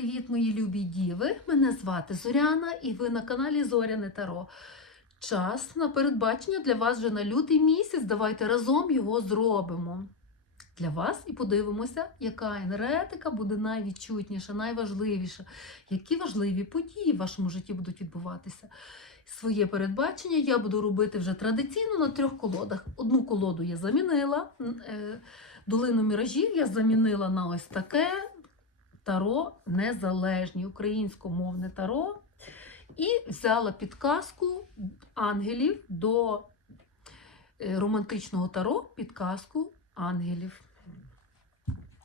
привіт, мої любі діви! Мене звати Зоряна і ви на каналі Зоряне Таро. Час на передбачення для вас вже на лютий місяць. Давайте разом його зробимо. Для вас і подивимося, яка енергетика буде найвідчутніша, найважливіша, які важливі події в вашому житті будуть відбуватися. Своє передбачення я буду робити вже традиційно на трьох колодах. Одну колоду я замінила, е, долину міражів я замінила на ось таке таро незалежні, українськомовне таро. І взяла підказку ангелів до е, романтичного таро, підказку ангелів.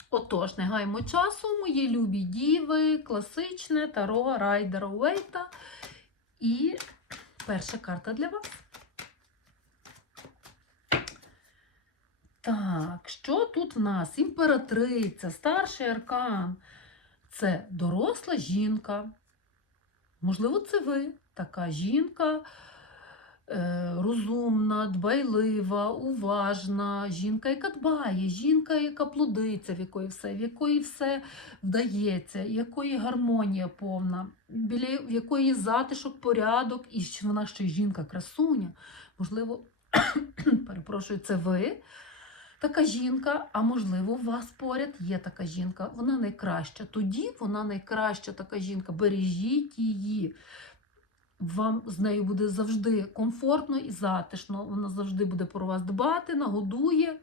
Отож, не гаймо часу, мої любі діви, класичне таро Райдера Уейта. І перша карта для вас. Так, що тут в нас? Імператриця, старший аркан. Це доросла жінка. Можливо, це ви, така жінка е, розумна, дбайлива, уважна, жінка, яка дбає, жінка, яка плодиться, в якої все, в якої все вдається, в якої гармонія повна, біля в якої затишок, порядок, і вона ще жінка-красуня. Можливо, перепрошую, це ви. Така жінка, а можливо, у вас поряд є така жінка, вона найкраща. Тоді вона найкраща така жінка. Бережіть її. Вам з нею буде завжди комфортно і затишно. Вона завжди буде про вас дбати, нагодує.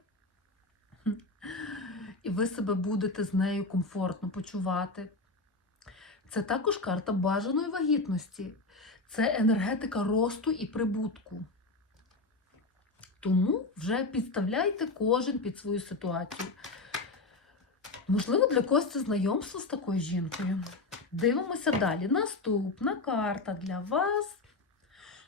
І ви себе будете з нею комфортно почувати. Це також карта бажаної вагітності. Це енергетика росту і прибутку. Тому вже підставляйте кожен під свою ситуацію. Можливо, для когось це знайомство з такою жінкою. Дивимося далі. Наступна карта для вас.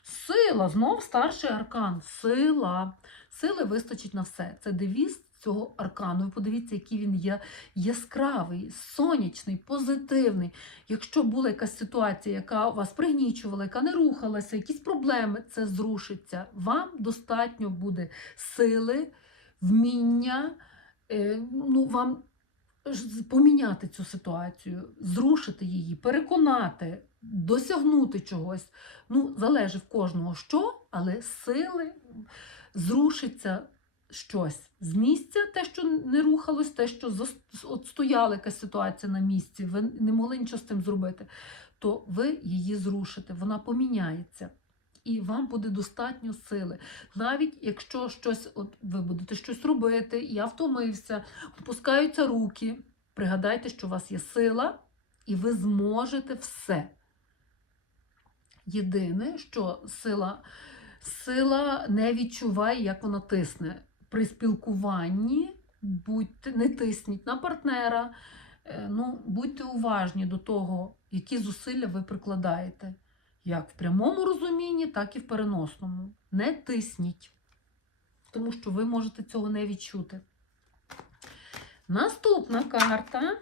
Сила. Знов старший аркан. Сила. Сили вистачить на все. Це девіз цього аркану. Ви подивіться, який він є яскравий, сонячний, позитивний. Якщо була якась ситуація, яка вас пригнічувала, яка не рухалася, якісь проблеми, це зрушиться. Вам достатньо буде сили, вміння, е, ну, вам поміняти цю ситуацію, зрушити її, переконати, досягнути чогось. Ну, залежить в кожного що, але сили зрушиться щось з місця, те, що не рухалось, те, що стояла якась ситуація на місці, ви не могли нічого з цим зробити, то ви її зрушите, вона поміняється. І вам буде достатньо сили. Навіть якщо щось, от ви будете щось робити, я втомився, опускаються руки, пригадайте, що у вас є сила, і ви зможете все. Єдине, що сила, сила не відчуває, як вона тисне. При спілкуванні будьте, не тисніть на партнера, е, ну, будьте уважні до того, які зусилля ви прикладаєте. Як в прямому розумінні, так і в переносному. Не тисніть, тому що ви можете цього не відчути. Наступна карта.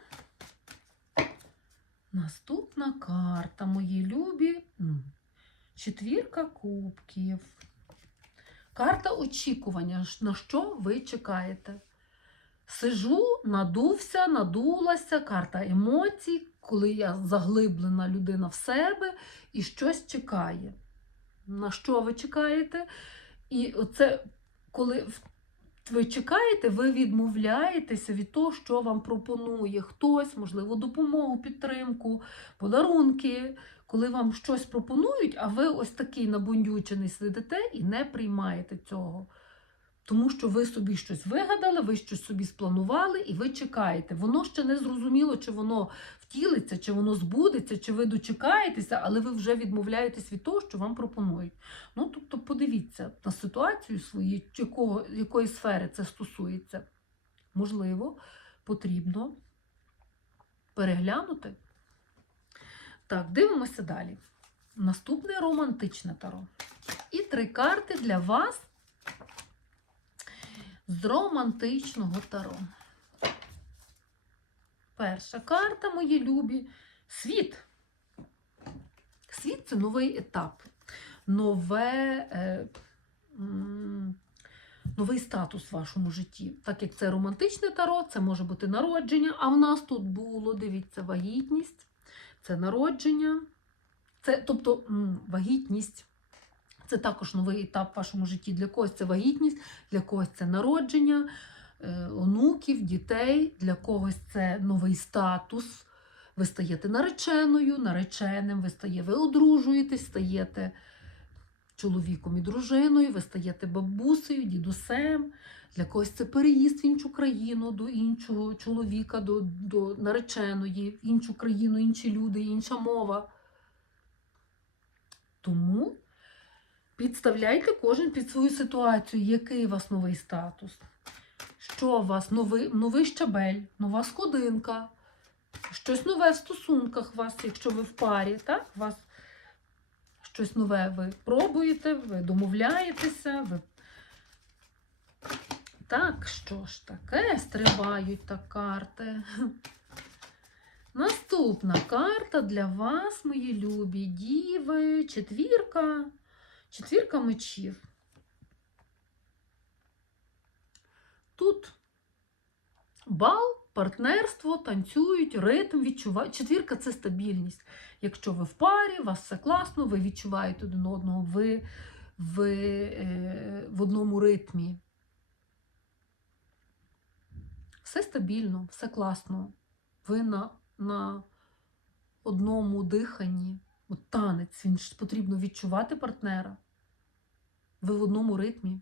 Наступна карта, мої любі. Четвірка кубків. Карта очікування. На що ви чекаєте? Сижу, надувся, надулася, карта емоцій, коли я заглиблена людина в себе і щось чекає. На що ви чекаєте? І оце, коли ви чекаєте, ви відмовляєтеся від того, що вам пропонує хтось, можливо, допомогу, підтримку, подарунки, коли вам щось пропонують, а ви ось такий набундючений сидите і не приймаєте цього. Тому що ви собі щось вигадали, ви щось собі спланували і ви чекаєте. Воно ще не зрозуміло, чи воно втілиться, чи воно збудеться, чи ви дочекаєтеся, але ви вже відмовляєтесь від того, що вам пропонують. Ну, тобто, подивіться на ситуацію свою, якого, якої сфери це стосується. Можливо, потрібно переглянути. Так, дивимося далі. Наступне романтичне таро. І три карти для вас з романтичного таро. Перша карта, мої любі, світ. Світ це новий етап, нове, е, новий статус в вашому житті. Так як це романтичне таро, це може бути народження, а в нас тут було, дивіться, вагітність, це народження, це, тобто вагітність. Це також новий етап в вашому житті. Для когось це вагітність, для когось це народження, е, онуків, дітей, для когось це новий статус. Ви стаєте нареченою, нареченим, ви стає, ви одружуєтесь, стаєте чоловіком і дружиною, ви стаєте бабусею, дідусем. Для когось це переїзд в іншу країну до іншого чоловіка, до, до нареченої, в іншу країну, інші люди, інша мова. Тому підставляйте кожен під свою ситуацію, який у вас новий статус. Що у вас новий, новий щабель, нова сходинка, щось нове в стосунках у вас, якщо ви в парі, так? У вас щось нове ви пробуєте, ви домовляєтеся, ви так, що ж таке? Стрибають так карти. Наступна карта для вас, мої любі діви. Четвірка. Четвірка мечів. Тут бал, партнерство, танцюють, ритм відчувають. Четвірка це стабільність. Якщо ви в парі, у вас все класно, ви відчуваєте один одного, ви, ви е, в одному ритмі. Все стабільно, все класно. Ви на, на одному диханні. От танець, він ж потрібно відчувати партнера. Ви в одному ритмі.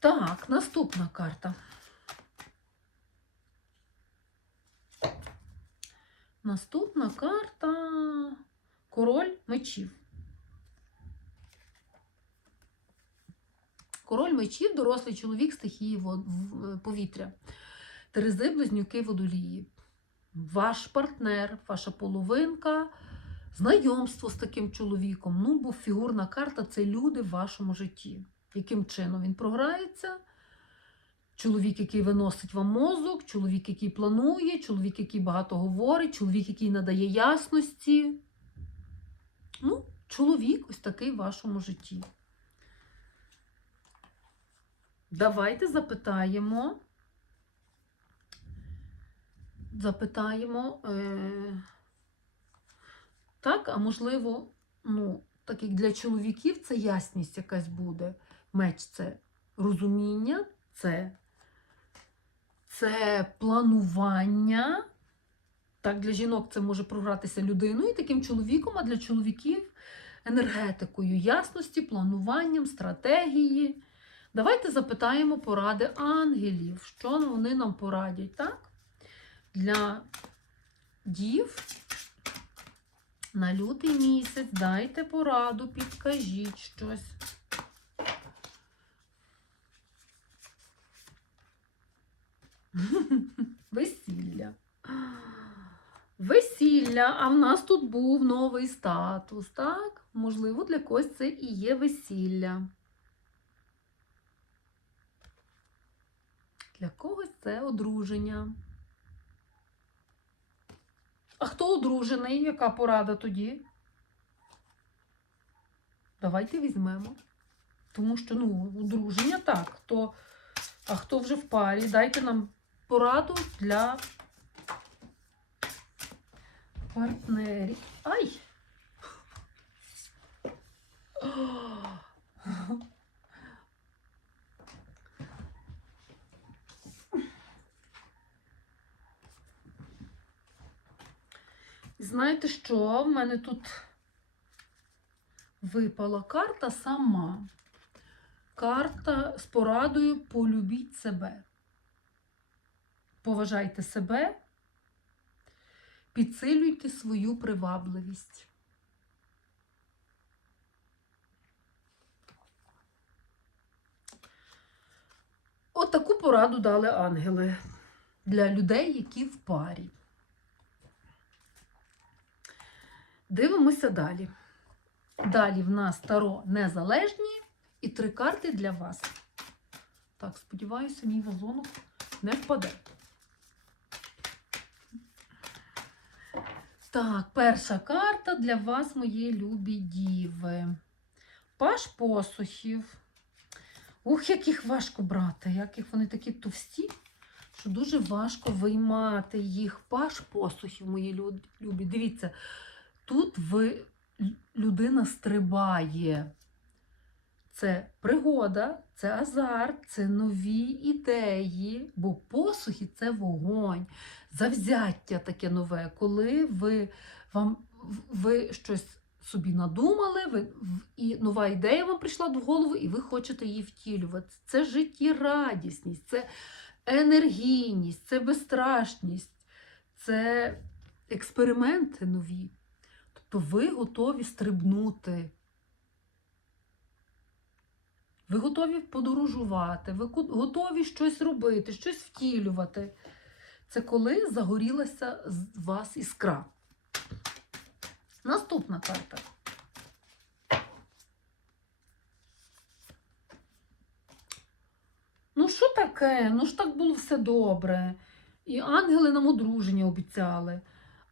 Так, наступна карта. Наступна карта Король мечів. Король мечів, дорослий чоловік стихії повітря. Терези, близнюки, водолії. Ваш партнер, ваша половинка, знайомство з таким чоловіком. Ну, бо фігурна карта це люди в вашому житті. Яким чином він програється? Чоловік, який виносить вам мозок, чоловік, який планує, чоловік, який багато говорить, чоловік, який надає ясності. Ну, чоловік ось такий в вашому житті. Давайте запитаємо. Запитаємо. Е... Так, а можливо, ну, так як для чоловіків це ясність якась буде. Меч це розуміння, це, це планування. Так, для жінок це може програтися людиною, таким чоловіком, а для чоловіків енергетикою, ясності, плануванням, стратегії. Давайте запитаємо поради ангелів, що вони нам порадять, так? Для дів на лютий місяць дайте пораду, підкажіть щось. Весілля. Весілля, а в нас тут був новий статус, так? Можливо, для когось це і є весілля. Для когось це одруження. А хто одружений? Яка порада тоді? Давайте візьмемо. Тому що, ну, одруження так. Хто, а хто вже в парі? Дайте нам пораду для партнерів. Ай! Знаєте що? В мене тут випала карта сама. Карта з порадою полюбіть себе. Поважайте себе, підсилюйте свою привабливість. От пораду дали ангели для людей, які в парі. Дивимося далі. Далі в нас таро незалежні і три карти для вас. Так, сподіваюся, мій вазонок не впаде. Так, перша карта для вас, мої любі діви. Паш посухів. Ух, як їх важко брати, як їх вони такі товсті, що дуже важко виймати їх. Паш посухів, мої любі. Дивіться, тут ви, людина стрибає. Це пригода, це азарт, це нові ідеї, бо посухи це вогонь, завзяття таке нове, коли ви, вам, ви щось собі надумали, ви, і нова ідея вам прийшла в голову, і ви хочете її втілювати. Це життєрадісність, це енергійність, це безстрашність, це експерименти нові. Тобто ви готові стрибнути. Ви готові подорожувати, ви готові щось робити, щось втілювати. Це коли загорілася з вас іскра. Наступна карта. Ну, що таке? Ну ж так було все добре. І ангели нам одруження обіцяли.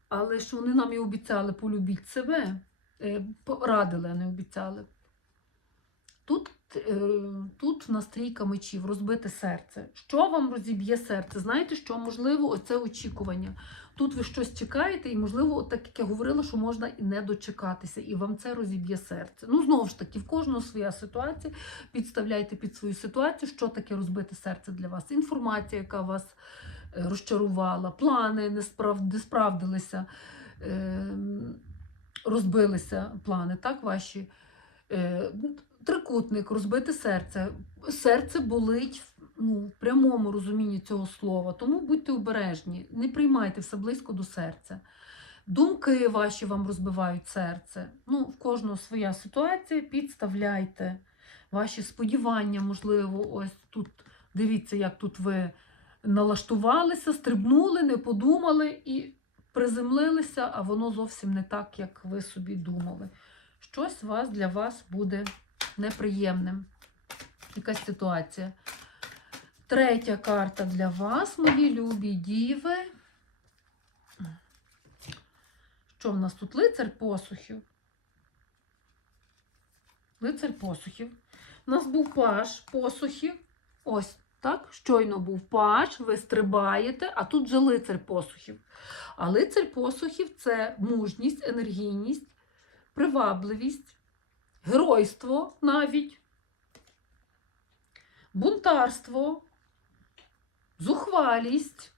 Але ж вони нам і обіцяли полюбіть себе. Е, Радили, а не обіцяли. Тут, тут в нас трійка мечів, розбите серце. Що вам розіб'є серце? Знаєте, що можливо оце очікування. Тут ви щось чекаєте, і, можливо, так як я говорила, що можна і не дочекатися, і вам це розіб'є серце. Ну, знову ж таки, в кожного своя ситуація. Підставляйте під свою ситуацію, що таке розбите серце для вас. Інформація, яка вас е, розчарувала, плани не, справ... не справдилися, е, розбилися плани, так, ваші. Трикутник, розбите серце. Серце болить ну, прямому розумінні цього слова. Тому будьте обережні, не приймайте все близько до серця. Думки ваші вам розбивають серце. Ну, в кожного своя ситуація. Підставляйте ваші сподівання, можливо, ось тут дивіться, як тут ви налаштувалися, стрибнули, не подумали і приземлилися, а воно зовсім не так, як ви собі думали. Щось вас для вас буде неприємним. Якась ситуація. Третя карта для вас, мої любі діви. Що в нас тут? Лицар посухів. Лицар посухів. У нас був паш посухів. Ось так. Щойно був паш, ви стрибаєте, а тут же лицар посухів. А лицар посухів це мужність, енергійність, привабливість, геройство навіть, бунтарство, зухвалість.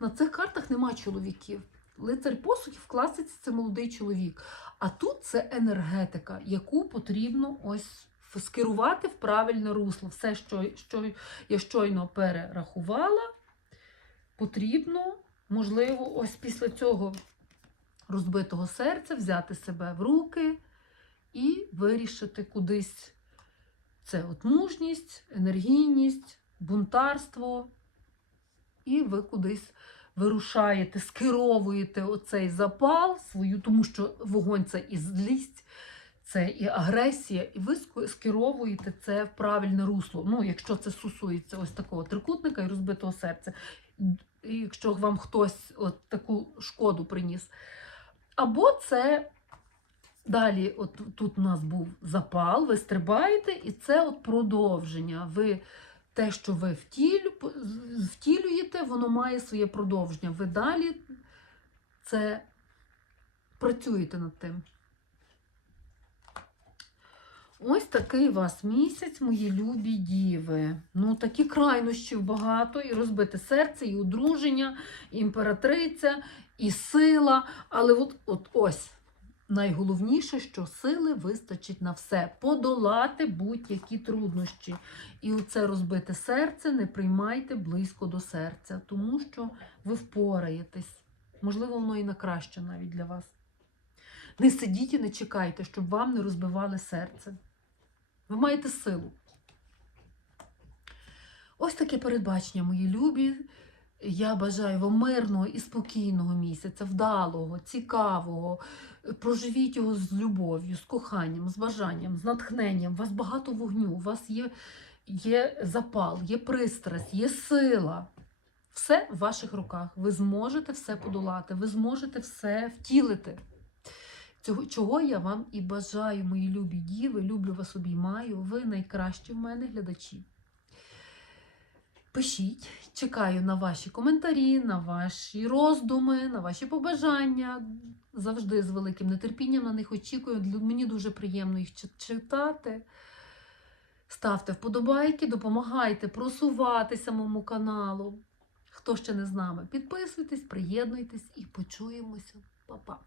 На цих картах нема чоловіків. Лицар посухів в класиці це молодий чоловік. А тут це енергетика, яку потрібно ось скерувати в правильне русло. Все, що, що я щойно перерахувала, потрібно, можливо, ось після цього розбитого серця взяти себе в руки і вирішити кудись. Це от мужність, енергійність, бунтарство. І ви кудись вирушаєте, скеровуєте оцей запал свою, тому що вогонь це і злість, це і агресія, і ви скеровуєте це в правильне русло. Ну, якщо це стосується ось такого трикутника і розбитого серця, і якщо вам хтось от таку шкоду приніс. Або це далі, от тут у нас був запал, ви стрибаєте, і це от продовження. Ви те, що ви втілю, втілюєте, воно має своє продовження. Ви далі це працюєте над тим. Ось такий у вас місяць, мої любі діви. Ну, такі крайнощів багато, і розбите серце, і одруження, і імператриця, і сила. Але от, от ось найголовніше, що сили вистачить на все подолати будь-які труднощі. І оце розбите серце не приймайте близько до серця, тому що ви впораєтесь. Можливо, воно і на краще навіть для вас. Не сидіть і не чекайте, щоб вам не розбивали серце. Ви маєте силу. Ось таке передбачення, мої любі. Я бажаю вам мирного і спокійного місяця, вдалого, цікавого. Проживіть його з любов'ю, з коханням, з бажанням, з натхненням. У вас багато вогню, у вас є, є запал, є пристрасть, є сила. Все в ваших руках. Ви зможете все подолати, ви зможете все втілити. Цього, чого я вам і бажаю, мої любі діви, люблю вас обіймаю. Ви найкращі в мене глядачі. Пишіть, чекаю на ваші коментарі, на ваші роздуми, на ваші побажання. Завжди з великим нетерпінням на них очікую. Мені дуже приємно їх читати. Ставте вподобайки, допомагайте просуватися моєму каналу. Хто ще не з нами, підписуйтесь, приєднуйтесь і почуємося. Па-па!